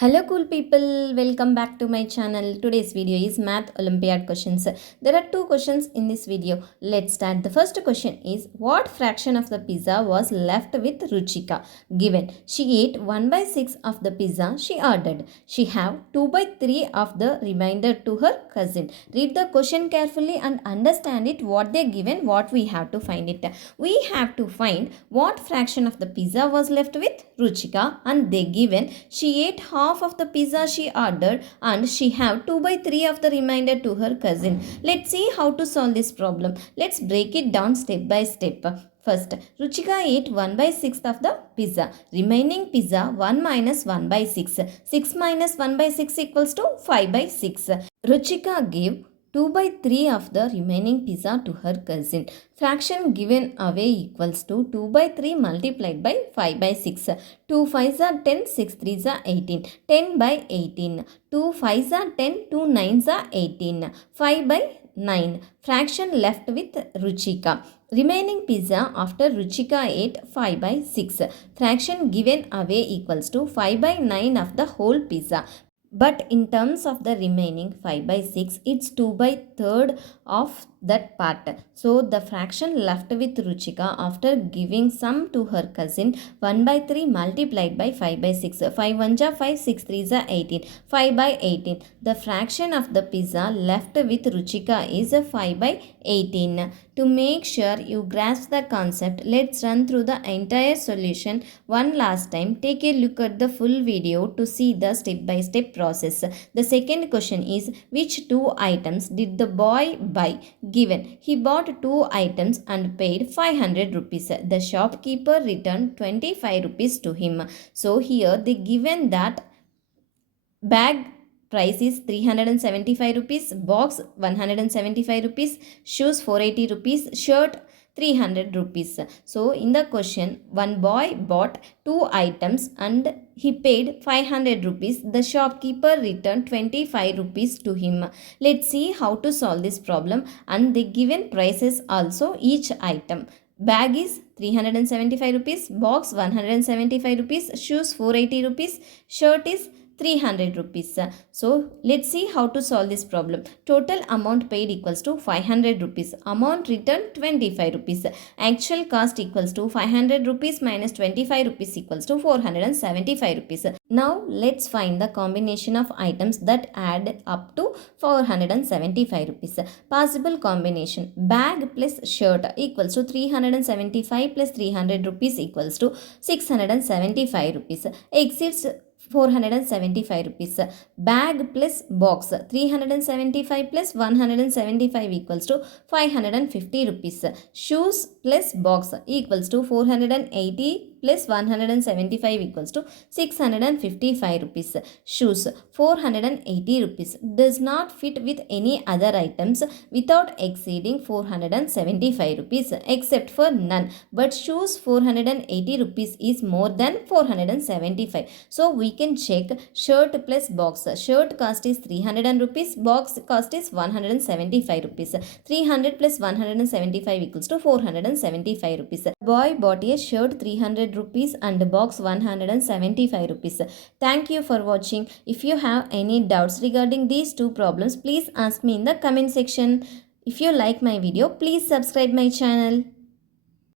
Hello cool people, welcome back to my channel. Today's video is Math Olympiad questions. There are two questions in this video. Let's start. The first question is, what fraction of the pizza was left with Ruchika? Given, she ate 1 by 6 of the pizza she ordered. She have 2 by 3 of the remainder to her cousin. Read the question carefully and understand it, what they given, what we have to find it. We have to find what fraction of the pizza was left with Ruchika, and they given she ate half of the pizza she ordered and she have 2 by 3 of the remainder to her cousin. Let's see how to solve this problem. Let's break it down step by step. First, Ruchika ate 1 by 6 of the pizza. Remaining pizza 1 minus 1 by 6. 6 minus 1 by 6 equals to 5 by 6. Ruchika gave 2 by 3 of the remaining pizza to her cousin. Fraction given away equals to 2 by 3 multiplied by 5 by 6. 2 5s are 10, 6 3s are 18. 10 by 18. 2 5s are 10, 2 9s are 18. 5 by 9. Fraction left with Ruchika. Remaining pizza after Ruchika ate 5 by 6. Fraction given away equals to 5 by 9 of the whole pizza. But in terms of the remaining 5 by 6, it's 2 by 3rd of that part. So the fraction left with Ruchika after giving some to her cousin, 1 by 3 multiplied by 5 by 6. 5 1s are 5, 6 3s are 18. 5 by 18. The fraction of the pizza left with Ruchika is 5 by 18. To make sure you grasp the concept, let's run through the entire solution one last time. Take a look at the full video to see the step-by-step process. The second question is, which two items did the boy buy? Given, he bought two items and paid 500 rupees. The shopkeeper returned 25 rupees to him. So here they given that bag price is 375 rupees, box 175 rupees, shoes 480 rupees, shirt 300 rupees. So in the question, one boy bought two items and he paid 500 rupees. The shopkeeper returned 25 rupees to him. Let's see how to solve this problem, and the given prices also each item. Bag is 375 rupees, box 175 rupees, shoes 480 rupees, shirt is 300 rupees. So let's see how to solve this problem. Total amount paid equals to 500 rupees. Amount returned 25 rupees. Actual cost equals to 500 rupees minus 25 rupees equals to 475 rupees. Now let's find the combination of items that add up to 475 rupees. Possible combination: bag plus shirt equals to 375 plus 300 rupees equals to 675 rupees. Exceeds 475 rupees. Bag plus box 375 plus 175 equals to 550 rupees. Shoes plus box equals to 480 plus 175 equals to 655 rupees. Shoes 480 rupees does not fit with any other items without exceeding 475 rupees except for none. But shoes 480 rupees is more than 475. So we can check shirt plus box. Shirt cost is 300 rupees. Box cost is 175 rupees. 300 plus 175 equals to 475 rupees. Boy bought a shirt 300 rupees and box 175 rupees. Thank you for watching. If you have any doubts regarding these two problems, please ask me in the comment section. If you like my video, please subscribe my channel.